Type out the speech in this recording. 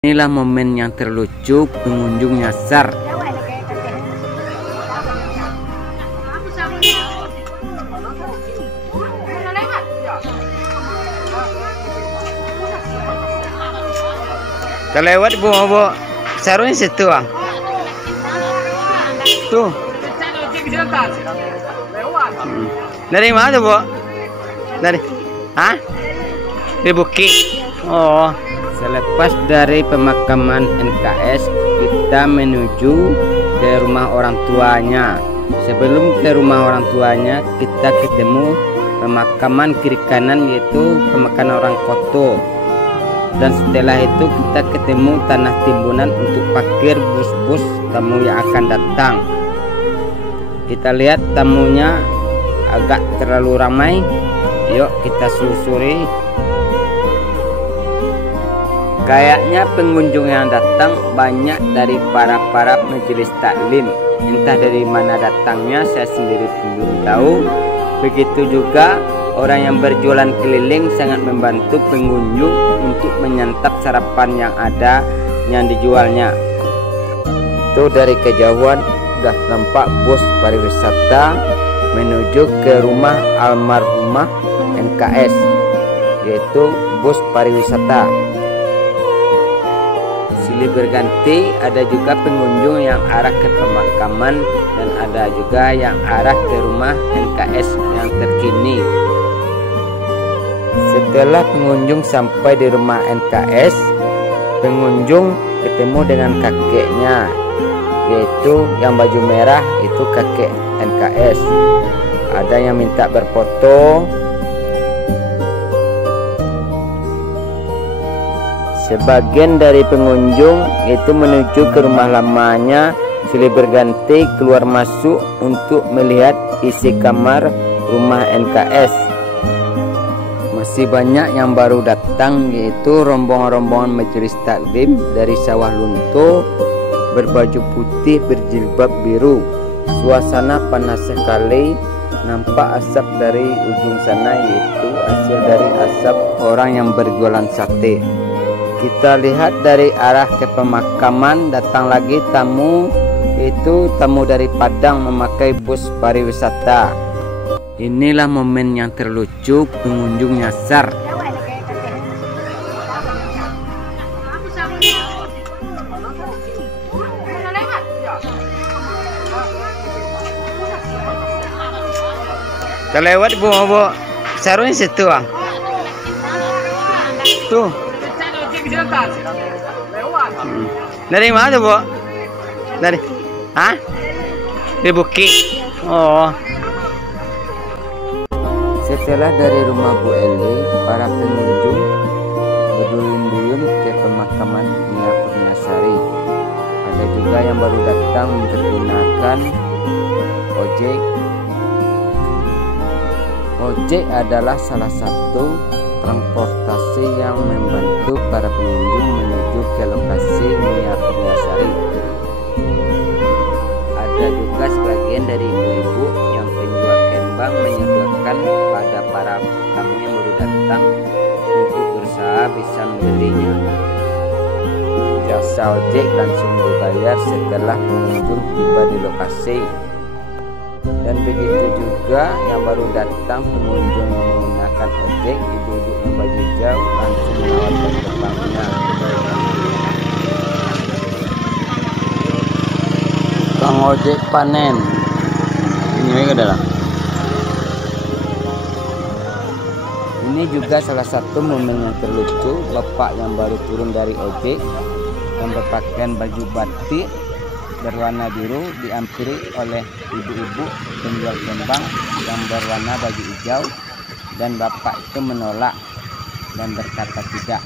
Inilah momen yang terlucu, pengunjung nyasar. Kelewat bu, sarunya situ ah. Tuh. Dari mana bu? Dari, di Bukit. Oh. Selepas dari pemakaman NKS, kita menuju ke rumah orang tuanya. Sebelum ke rumah orang tuanya, kita ketemu pemakaman kiri kanan, yaitu pemakaman orang Koto. Dan setelah itu kita ketemu tanah timbunan untuk parkir bus-bus tamu yang akan datang. Kita lihat tamunya agak terlalu ramai. Yuk kita selusuri. Kayaknya pengunjung yang datang banyak dari para majelis taklim. Entah dari mana datangnya, saya sendiri belum tahu. Begitu juga orang yang berjualan keliling sangat membantu pengunjung untuk menyantap sarapan yang ada yang dijualnya. Itu dari kejauhan sudah nampak bus pariwisata menuju ke rumah almarhumah NKS, yaitu bus pariwisata. Silih berganti, ada juga pengunjung yang arah ke pemakaman dan ada juga yang arah ke rumah NKS yang terkini. Setelah pengunjung sampai di rumah NKS, pengunjung ketemu dengan kakeknya, yaitu yang baju merah itu kakek NKS. Ada yang minta berfoto. Sebagian dari pengunjung itu menuju ke rumah lamanya, silih berganti keluar masuk untuk melihat isi kamar rumah NKS. Masih banyak yang baru datang, yaitu rombongan-rombongan majelis taklim dari Sawah Lunto, berbaju putih berjilbab biru. Suasana panas sekali, nampak asap dari ujung sana, yaitu hasil dari asap orang yang berjualan sate. Kita lihat dari arah ke pemakaman datang lagi tamu, yaitu tamu dari Padang memakai bus pariwisata. Inilah momen yang terlucu, pengunjung nyasar. Kelewat bu, sarunya situ ah. Tuh. Dari mana bu? Dari, di Bukit. Oh. Setelah dari rumah Bu Eli, para pengunjung berduyun-duyun ke pemakaman Nia Kurniasari. Ada juga yang baru datang menggunakan ojek. Ojek adalah salah satu transportasi yang membantu para pengunjung menuju ke lokasi Nia Kurniasari. Ada juga sebagian dari ibu-ibu yang penjual kembang menyodorkan pada para tamu yang baru datang untuk berusaha bisa membelinya. Jasa ojek langsung dibayar setelah pengunjung tiba di lokasi. Dan begitu juga yang baru datang pengunjung menggunakan ojek, ibu-ibu yang baju hijau langsung menawarkan kembangnya. Tukang ojek panen. Ini adalah. Ini juga salah satu momen yang terlucu, bapak yang baru turun dari ojek yang berpakaian baju batik berwarna biru diampiri oleh ibu-ibu penjual kembang yang berwarna baju hijau, dan bapak itu menolak dan berkata tidak.